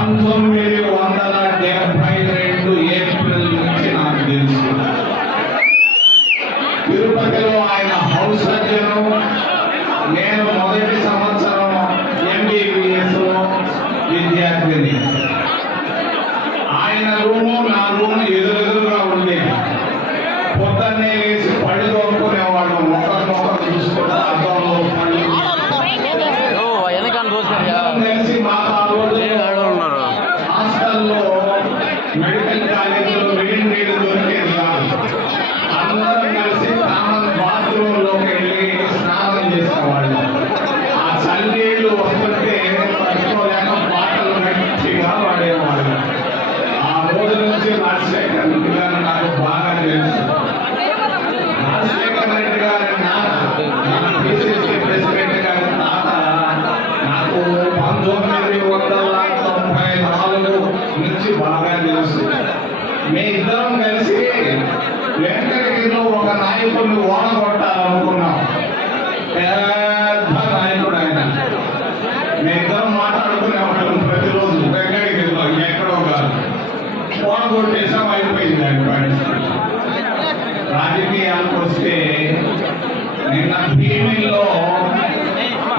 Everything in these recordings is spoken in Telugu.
పంతొమ్మిది వందల డెబ్బై రెండు ఏప్రిల్ నుంచి నాకు తెలుసు. తిరుపతిలో ఆయన హౌస్ సర్జను నేను పంతొమ్మిది వందల తొంభై నాలుగు నుంచి బాగా తెలుసు మీ ఇద్దరం కలిసి వెంకటగిరిలో ఒక నాయకుడిని ఓడగొట్టాలనుకున్నాం పెద్ద నాయకుడు ఆయన మీ ఇద్దరం మాట్లాడుకునేవాళ్ళం ప్రతిరోజు వెంకటగిరిలో ఎక్కడో కాదు ఓడగొట్టేసాం అయిపోయింది ఆయన రాజకీయాలకు వస్తే నిన్న భీమిలో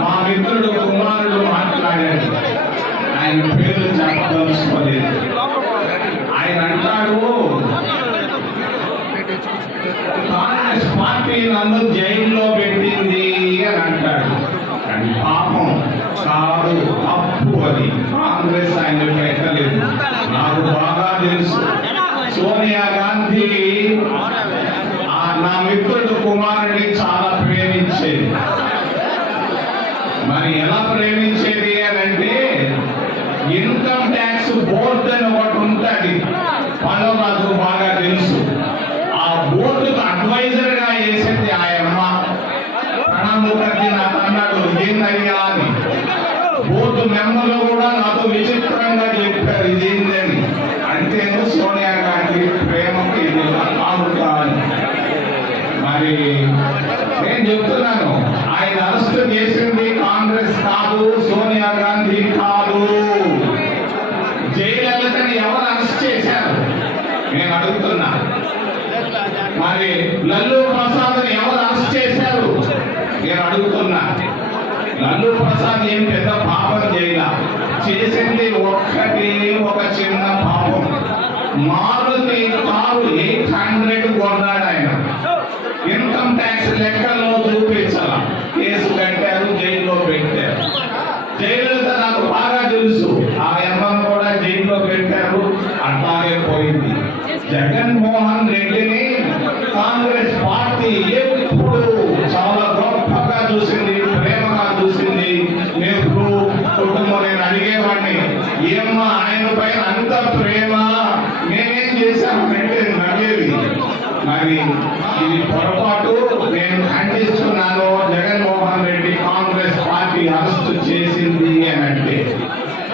మా మిత్రుడు కుమారుడు మాట్లాడాడు ఆయన పేరు చెప్పదలుచుకోలేదు ఆయన అంటాడు కాంగ్రెస్ పార్టీ నన్ను జైల్లో పెట్టింది అని అంటాడు. కానీ పాపం కాదు అప్పు అది. కాంగ్రెస్ ఆయన పెట్టలేదు నాకు బాగా తెలుసు. సోనియా గాంధీ ఆ నా మిత్రుడు కుమారుడిని చాలా ప్రేమించేది. మరి ఎలా ప్రేమించేది అని అంటే ఇన్కమ్ ట్యాక్స్ బోర్డు అని ఒకటి ఉంటుంది పనులు నాకు బాగా తెలుసు ఆ బోర్డుకు అడ్వైజర్గా వేసింది ఆ అమ్మ ప్రణబ్ ముఖర్జీ నాకు అన్నాడు ఏందయ్యా అని బోర్డు మెంబర్లు కూడా నాకు విచిత్రంగా చెప్పారు ఇదేందని అంతేను సోనియా గాంధీ ప్రేమకి ఇది మరి నేను చెప్తున్నాను ఆయన అరెస్ట్ చేసింది కాంగ్రెస్ కాదు సోనియా గాంధీ కాదు. జయలలితని ఎవరు అరెస్ట్ చేశారు? నేను అడుగుతున్నా. మరి లల్లు ప్రసాద్ని ఎవరు అరెస్ట్ చేశారు నేను అడుగుతున్నా లల్లు ప్రసాద్ ఏం పెద్ద పాపం చేయాల. చేసింది ఒక్కటి ఒక చిన్న పాపం. మారుతి కారు ఎయిట్ హండ్రెడ్ కొన్నాడు ఆయన. ఇన్కమ్ ట్యాక్స్ లెక్కల్లో చూపించాల. కేసు కట్టారు జైల్లో పెట్టారు. జైలు నాకు బాగా తెలుసు. ఆ అమ్మను కూడా జైల్లో పెట్టారు. అట్లాగే పోయింది. జగన్మోహన్ రెడ్డిని కాంగ్రెస్ పార్టీ ఎప్పుడు చాలా గొప్పగా చూసింది ప్రేమగా చూసింది నెహ్రూ కుటుంబం నేను అడిగేవాడిని ఏమ్మా ఆయన పైన అంత ప్రేమ. నేనేం చేశానంటే నవ్వేది. మరి ఇది పొరపాటు. నేను ఖండిస్తున్నాను. జగన్మోహన్ రెడ్డి కాంగ్రెస్ పార్టీ అరెస్ట్ చేసింది అని అంటే.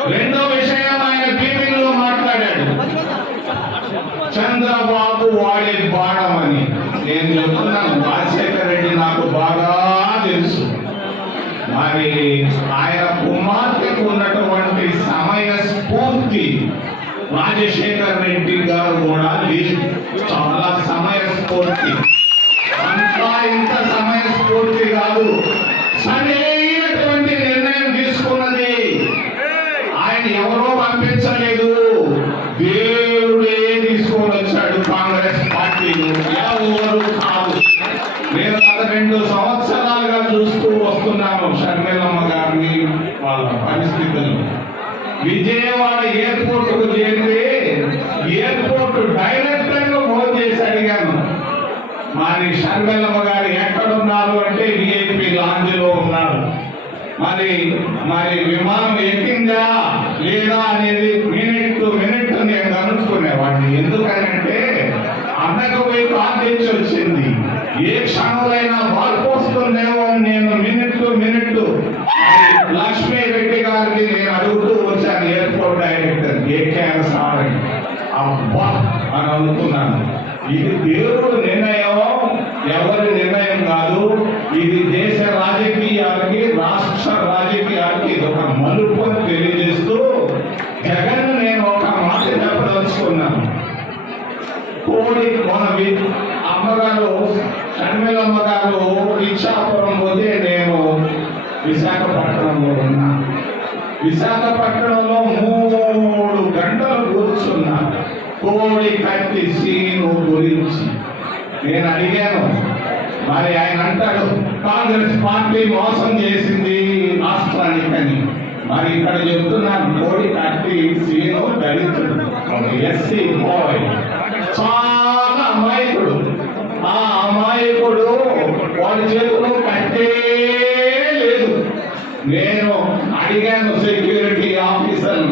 రెండో విషయం ఆయన టీవీలో మాట్లాడాడు. చంద్రబాబు వాడే బాణం అని. నేను చెప్తున్నాను. రాజశేఖర రెడ్డి నాకు బాగా తెలుసు. మరి ఆయన కుమార్తెకు ఉన్నటువంటి సమయ స్ఫూర్తి రాజశేఖర్ రెడ్డి గారు కూడా చాలా సమయ స్ఫూర్తి అంతా ఇంత సమయ స్ఫూర్తి కాదు సరైనటువంటి నిర్ణయం తీసుకున్నది ఆయన ఎవరో పంపించలేదు దేవుడే తీసుకొని వచ్చాడు కాంగ్రెస్ పార్టీ ఎవరు కాదు నేను గత రెండు సంవత్సరాలుగా చూస్తూ వస్తున్నాను షర్మిలమ్మ గారిని వాళ్ళ పరిస్థితులు విజయవాడ ఎయిర్పోర్ట్కు చేరి ఎయిర్పోర్ట్ డైరెక్టర్గా ఫోన్ చేసి అడిగాను. మరి షర్మిలమ్మ గారు ఎక్కడున్నారు అంటే విఐపి లాంజ్లో ఉన్నారు మరి మరి విమానం ఎక్కిందా లేదా అనేది మినిట్ టు మినిట్ నేను కనుక్కునేవాడిని. ఎందుకనంటే అన్నకు పోయి ప్రార్థించి వచ్చింది. ఏ క్షణంలో మార్పు వస్తుందేమో నేను క్యాన్ సారీ అబ్బా అని అనుకున్నాను. ఇది దేవుడు నిర్ణయం ఎవరి నిర్ణయం కాదు ఇది దేశ రాజకీయాలకి రాష్ట్ర రాజకీయాలకి ఇది ఒక మలుపు అని తెలియజేస్తూ జగన్ నేను ఒక మాట చెప్పదలుచుకున్నాను. కోడి మనవి అమ్మగారు షణ్మిలమ్మ గారు ఇచ్చాపురం పోతే నేను విశాఖపట్నంలో ఉన్నా. విశాఖపట్నంలో నేను అడిగాను. మరి ఆయన అంటాడు కాంగ్రెస్ పార్టీ మోసం చేసింది రాష్ట్రానికని. మరి ఇక్కడ చెప్తున్నాను కోడి కట్టి సీను దళితుడు ఎస్సీ బాయ్ చాలా అమాయకుడు. ఆ అమాయకుడు వాడి చేతులు కట్టే లేదు. నేను అడిగాను సెక్యూరిటీ ఆఫీసర్